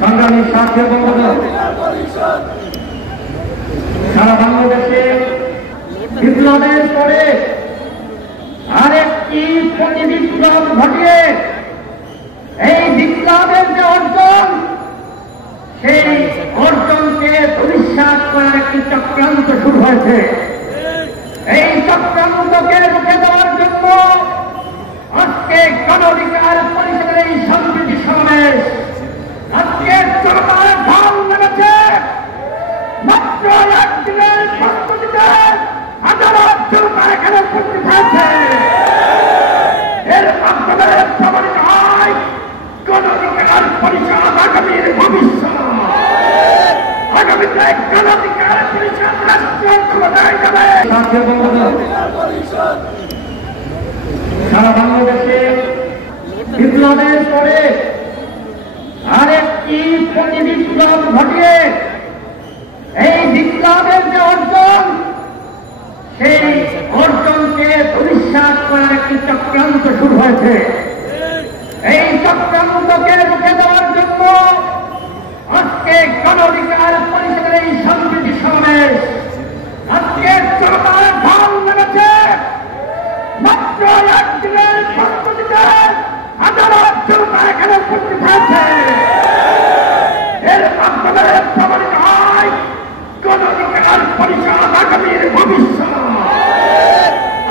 সংগ্রামী সাথী বন্ধুরা, সারা বাংলাদেশে বিপ্লবের পরে আরেকটি প্রতি বিপ্লব ঘটিয়ে এই বিপ্লবের যে অর্জন, সেই অর্জনকে ভবিষ্যৎ করার একটি চক্রান্ত শুরু হয়েছে। এই চক্রান্তকে রুখে দেওয়ার জন্য আজকে গণ অধিকার পরিষদের এই সংস্কৃতি সমাবেশ, আজকে জনতার ঢল নেমেছে। মাত্র একদিনের প্রস্তুতিতে হাজারো জনতা এখানে উপস্থিত হয়েছে। এর মাধ্যমে প্রমাণিত হয় গণ অধিকার পরিষদ আগামীর ভবিষ্যৎ। আগামীতে গণ অধিকার পরিষদ রাষ্ট্রীয় ক্ষমতায় যাবে। সারা বাংলাদেশে বিপ্লবের পরে আরেকটি প্রতি বিপ্লব ঘটিয়ে এই বিপ্লবের যে অর্জন, সেই অর্জনকে ভবিষ্যৎ করার একটি চক্রান্ত শুরু হয়েছে। এই চক্রান্তকে রুখে দেওয়ার জন্য আজকে গণ অধিকার পরিষদের এই সংস্কৃতি সমাবেশ, আজকে জনতার ঢল নেমেছে। মাত্র একদিনের প্রস্তুতিতে হাজারো জনতা এখানে উপস্থিত হয়েছে। এর মাধ্যমে প্রমাণিত হয় গণ অধিকার পরিষদ আগামীর ভবিষ্যৎ।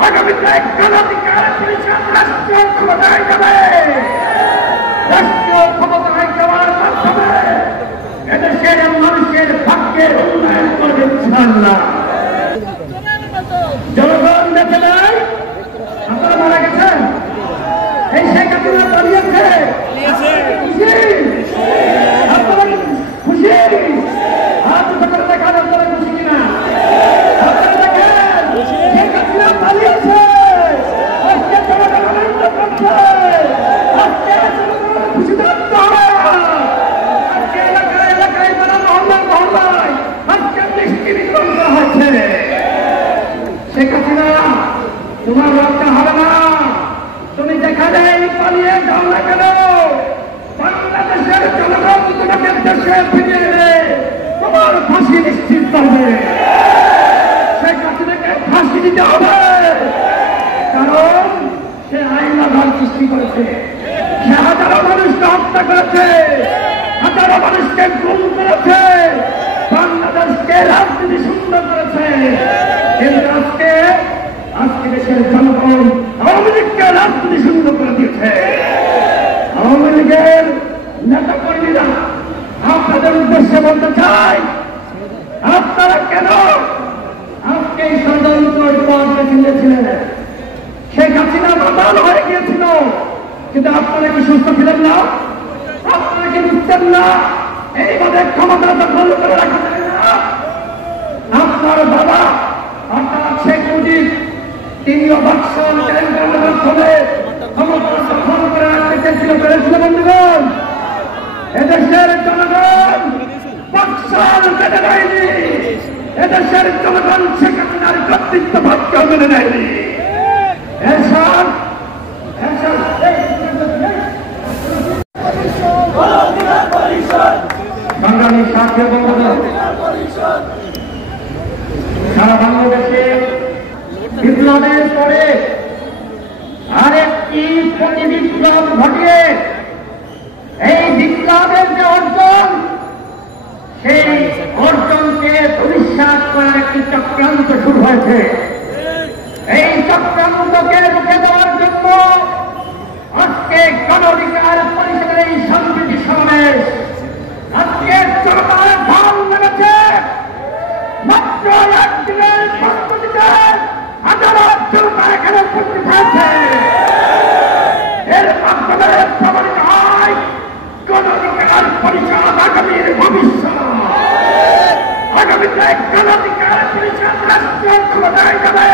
আগামীতে গণ অধিকার পরিষদ রাষ্ট্রীয় ক্ষমতায় যাবে। রাষ্ট্রীয় ক্ষমতায় যাওয়ার মাধ্যমে এদেশের মানুষের ভাগ্যের উন্নয়ন করবে ইনশাআল্লাহ। জনগণ দেখে নাই, আপনারা মারা গেছেন, এই শেখ হাসিনা পালিয়েছে। খুশি? আপনারা খুশি? হাত উঁচু করে দেখান আপনারা খুশি কিনা। আপনারা দেখেন, শেখ হাসিনা পালিয়েছে। আজকে জনগণ আনন্দ করছে। আজকে জনগণ খুশি থাকতে হবে। আজকে এলাকায় এলাকায় তারা মহল্লায় মহল্লায় আজকে মিষ্টি বিতরণ করা হচ্ছে। শেখ হাসিনা, তোমার রক্ষা হবে না। তুমি যেখানে পালিয়ে যাও না কেন, বাংলাদেশের জনগণ তোমাকে দেশে ফিরিয়ে এনে তোমার ফাঁসি নিশ্চিত করবে। শেখ হাসিনাকে ফাঁসি দিতে হবে, কারণ সে আইন আধার সৃষ্টি করেছে। সে হাজারো মানুষকে হত্যা করেছে, হাজারো মানুষকে গুম করেছে, বাংলাদেশকে রাজনীতি শূন্য করেছে। কিন্তু আজকে দেশের জনগণ আওয়ামী লীগকে রাজনীতি শূন্য করে দিয়েছে। আওয়ামী লীগের নেতা কর্মীরা আপনাদের উদ্দেশ্যে বলতে চাই, আপনারা কেন আজকে এই ষড়যন্ত্রের পথে ছিলেন? শেখ হাসিনা মাতাল হয়ে গিয়েছিল, কিন্তু আপনারা কি সুস্থ ছিলেন না? আপনারা কি বুঝতেন না এইভাবে ক্ষমতা দখল করে রাখা যায় না? আপনার বাবা অর্থাৎ শেখ মুজিব, তিনিও বাকশাল কেলেঙ্কারির মাধ্যমে ক্ষমতা দখল করে রাখতে চেয়েছিল। পেরেছিল বন্ধুগণ? এদেশের জনগণ বাকশাল মেনে নেয়নি। এদেশের জনগণ শেখ হাসিনার কর্তৃত্ব ভাবকেও মেনে নেয়নি। সংগ্রামী সাথী বন্ধুরা, সারা বাংলাদেশে বিপ্লবের পরে আরেকটি প্রতি বিপ্লব ঘটিয়ে এই বিপ্লবের যে অর্জন, সেই অর্জনকে ভবিষ্যৎ করার একটি চক্রান্ত শুরু হয়েছে। এই চক্রান্তকে রুখে দেওয়ার জন্য আজকে গণ অধিকার পরিষদের এই সংস্কৃতি সমাবেশ, আজকে জনতার ঢল নেমেছে। মাত্র একদিনের প্রস্তুতিতে হাজারো জনতা এখানে উপস্থিত হয়েছে। এর মাধ্যমে প্রমাণিত হয় গণ অধিকার পরিষদ আগামীর ভবিষ্যৎ। আগামীতে গণ অধিকার পরিষদ রাষ্ট্রীয় ক্ষমতায় যাবে।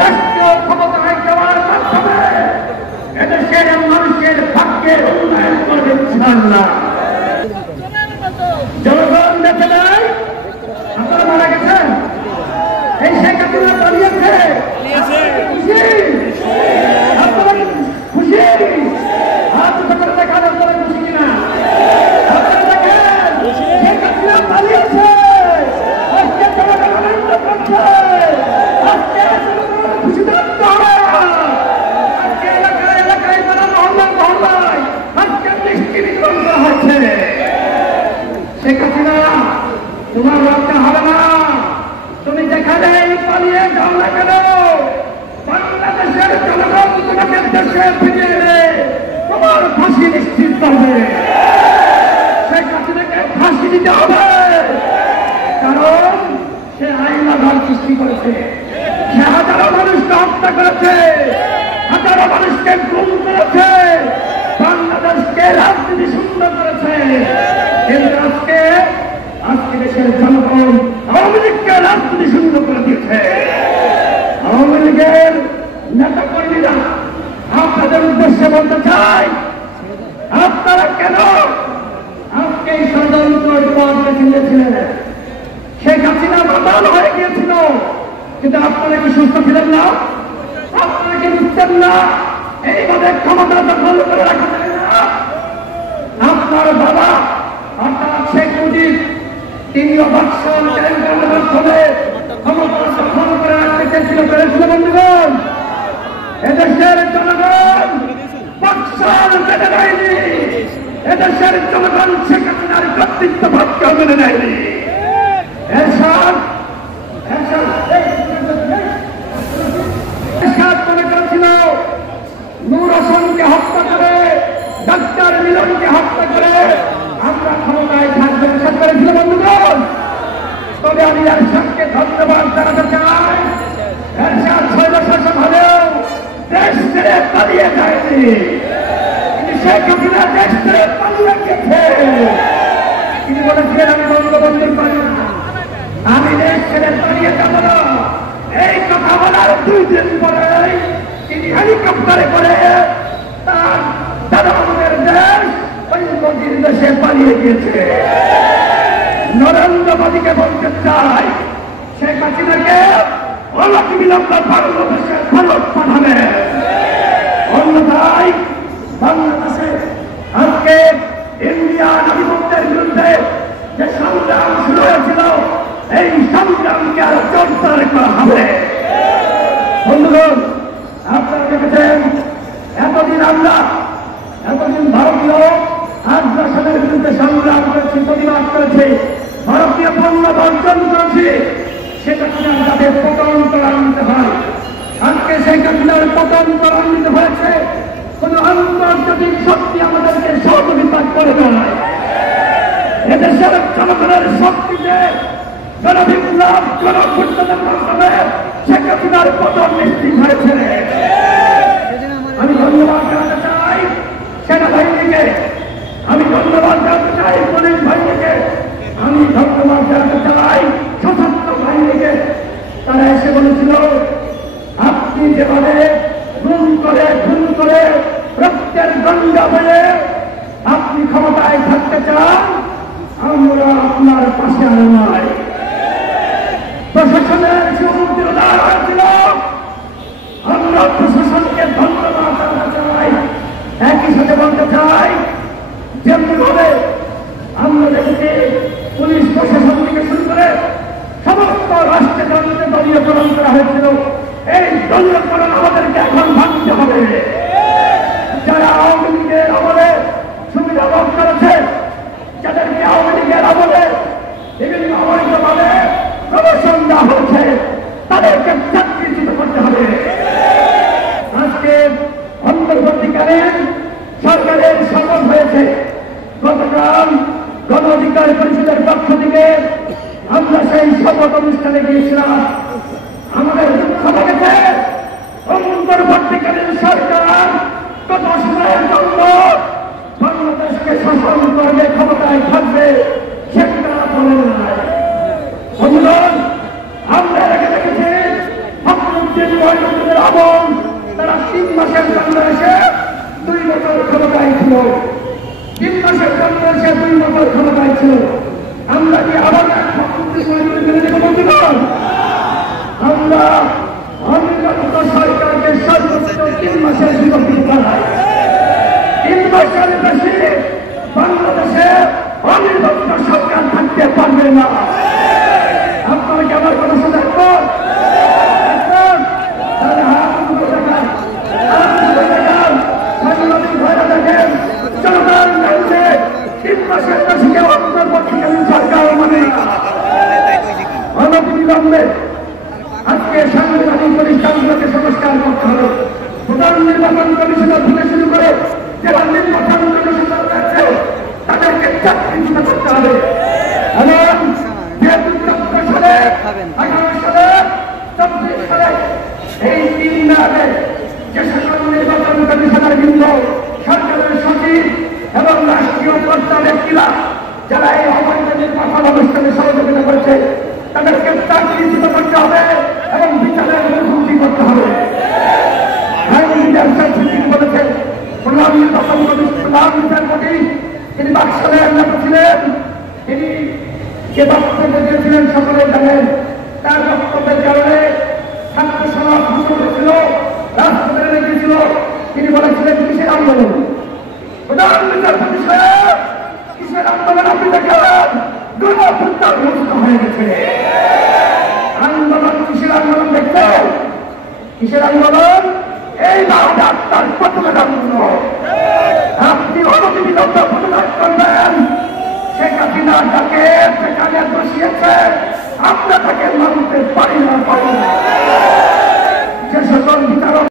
রাষ্ট্রীয় ক্ষমতায় যাওয়ার মাধ্যমে এদেশের মানুষের ভাগ্যের উন্নয়ন করবে ইনশাআল্লাহ। জনগণ দেখে নাই, আপনারা মারা গেছেন, এই শেখ হাসিনা পালিয়েছে। খুশি? আপনারা খুশি? আজকে মিষ্টি বিতরণ করা হচ্ছে। শেখ হাসিনা, তোমার রক্ষা হবে না। তুমি যেখানে পালিয়ে যাও না কেন, বাংলাদেশের জনগণ তোমাকে দেশে ফিরিয়ে এনে তোমার ফাঁসি নিশ্চিত করবে। শেখ হাসিনাকে ফাঁসি দিতে হবে, কারণ সে আইন আধার সৃষ্টি করেছে। সে হাজারো মানুষকে হত্যা করেছে, হাজারো মানুষকে গুম করেছে, বাংলাদেশকে রাজনীতি সুন্দর করেছে। কিন্তু আজকে দেশের জনগণ আওয়ামী লীগকে রাজনীতি সুন্দর করে দিয়েছে। আওয়ামী লীগের নেতা কর্মীরা আপনাদের উদ্দেশ্যে বলতে চাই, আপনারা কেন আজকে এই ষড়যন্ত্র চিনেছিলেন? শেখ হাসিনা বাতাল হয়ে গিয়েছিল, কিন্তু আপনারা কি সুস্থ ছিলেন না? আপনারা কি বুঝতেন না এইভাবে ক্ষমতা দখল করে রাখা যায় না? আপনার বাবা অর্থাৎ শেখ মুজিব, তিনিও বাকশাল কেলেঙ্কারির মাধ্যমে ক্ষমতা দখল করে রাখতে চেয়েছিল, পেরেছিল বন্ধুগণ? এদেশের জনগণ বাকশাল মেনে নেয়নি, এদেশের জনগণ শেখ হাসিনার কর্তৃত্বভাবকে মেনে নেয়নি। মনে করেছিল নূর হোসেনকে হত্যা করে, ডাক্তার মিলনকে হত্যা করে আমরা ক্ষমতায় থাকবো, বিশ্বাস করেছিল বন্ধুগণ? তবে আমি এরশাদকে ধন্যবাদ জানাতে চাই। এরশাদ স্বৈরশাসক হলেও দেশ ছেড়ে পালিয়ে যায়নি, কিন্তু শেখ হাসিনা দেশ ছেড়ে পালিয়ে গেছে। তিনি বলেছিলেন আমি বঙ্গবন্ধুর পারি না, আমি দেশ ছেড়ে পালিয়ে যাব না। এই কথা বলার 2 দিন পরে তিনি হেলিকপ্টারে করে তার দাদা আমাদের দেশ ওই মোদীর দেশে পালিয়ে গিয়েছে। নরেন্দ্র মোদীকে বলতে চাই, শেখ হাসিনাকে অনতি বিলম্বে বাংলাদেশে ফেরত পাঠাবে, অন্যথায় বাংলাদেশে আজকে ইন্ডিয়ান আধিপত্যের বিরুদ্ধে যে সংগ্রাম শুরু হয়েছিল, এই সংগ্রামকে আরো জোরদার করা হবে। বন্ধুগণ, আপনারা দেখেছেন এতদিন ভারতীয় আগ্রাসনের বিরুদ্ধে সংগ্রাম করেছি, প্রতিবাদ করেছি, ভারতীয় পণ্য বর্জন করেছি। শেখ হাসিনার যাতে পতন ত্বরান্বিত হয়, আজকে শেখ হাসিনার পতন ত্বরান্বিত হয়েছে, কোন আন্তর্জাতিক শক্তি আমাদেরকে সহযোগিতা করে নয়। এদেশের জনগণের শক্তিতে জনবিপ্লব, জনভুত্থানের মাধ্যমে শেখ হাসিনার পতন নিশ্চিত হয়েছে। আমি ধন্যবাদ জানাতে চাই সেনাবাহিনীকে, আমি ধন্যবাদ জানাতে চাই পুলিশ বাহিনীকে, আমি ধন্যবাদ জানাতে চাই সশস্ত্র বাহিনীকে। তারা এসে বলেছিল আপনি যেভাবে খুন করে রক্তের গঙ্গা হয়ে আপনি ক্ষমতায় থাকতে চান, আমরা আপনার পাশে আর নয়। প্রশাসনের সুবিধার হয়েছিল, আমরা প্রশাসনকে ধন্যবাদ জানাতে চাই। একই সাথে বলতে চাই, যেমনি ভাবে আমরা দেখেছি পুলিশ প্রশাসন থেকে শুরু করে সমস্ত রাষ্ট্রযন্ত্রে দলীয়করণ করা হয়েছিল, এই দলীয়করণ আমাদেরকে এখন ভাঙতে হবে। যারা আওয়ামী লীগের আমলে সুবিধা ভোগ করেছে, যাদেরকে আওয়ামী লীগের আমলে বিভিন্ন অবৈধভাবে প্রমোশন দেওয়া হয়েছে, তাদেরকে চাকরিচ্যুত করতে হবে। আজকে অন্তর্বর্তীকালীন সরকারের শপথ হয়েছে। গতকাল গণ অধিকার পরিষদের পক্ষ থেকে আমরা সেই শপথ অনুষ্ঠানে গিয়েছিলাম। আমাদের দুঃখ লেগেছে, অন্তর্বর্তীকালীন সরকার কত সময়ের জন্য বাংলাদেশকে শাসন করবে, ক্ষমতায় থাকবে, সেটা বলে নাই। বন্ধুগণ, আমরা এটাকে দেখেছি ফখরুদ্দিন মহিউদ্দিনের আমল, তারা 3 মাসের জন্য এসে 2 বছর ক্ষমতায় ছিল। 3 মাসের জন্য এসে 2 বছর ক্ষমতায় ছিল। আমরা কি আবার ফখরুদ্দিন মহিউদ্দিন মেনে নেব? বন্ধুগণ, আমরা অনির্বাচিত সরকারকে সর্বোচ্চ 3 মাসের বিরতি বাড়াই। 3 মাসের বেশি বাংলাদেশে অনির্বাচিত সরকার থাকতে পারবে না। আপনারা কি আমার কথা শুনে থাকবেন? তাহলে হাত তুলে দেখান, সাংবাদিক ভাইরা দেখেন, প্রধান নির্বাচন কমিশনার থেকে শুরু করে যারা নির্বাচন কমিশনার রয়েছে তাদেরকে চাকরিচ্যুত করতে হবে। এবং যেহেতু 14 সালে 18 সালে 24 সালে এই 3 মেয়াদে যে সকল নির্বাচন কমিশনার কিন্তু সরকারের সচিব এবং রাষ্ট্রীয় কর্তা ব্যক্তিরা যারা এই অবৈধ নির্বাচন অনুষ্ঠানে সহযোগিতা করেছে তাদেরকে চাকরিচ্যুত করতে হবে এবং বিচারের মুখোমুখি করতে হবে। বলেছেন প্রধান নির্বাচন প্রধান বিচারপতি তিনি বাকশালের নেতা ছিলেন, তিনি যে বক্তব্য দিয়েছিলেন সকলে জানেন। তার বক্তব্যের কারণে ছাত্র সমাজ ভূষণ হয়েছিল, রাজপথে লেগেছিল। তিনি বলেছিলেন কিসের আন্দোলন? প্রধান বিচারপতি সাহেব কিসের আন্দোলন? আপনি দেখেন গণহত্যার ঘোষণা হয়ে গেছে। আন্দোলন কিসের আন্দোলন দেখছেন? কিসের আন্দোলন? এই তার প্রতিবাদ আন্দোলন। আপনি অনতিবিলম্বে প্রতিবাদ করবেন। শেখ হাসিনা তাকে সেখানে বসিয়েছে, আমরা তাকে মানতে পারি না। যে সকল বিচারক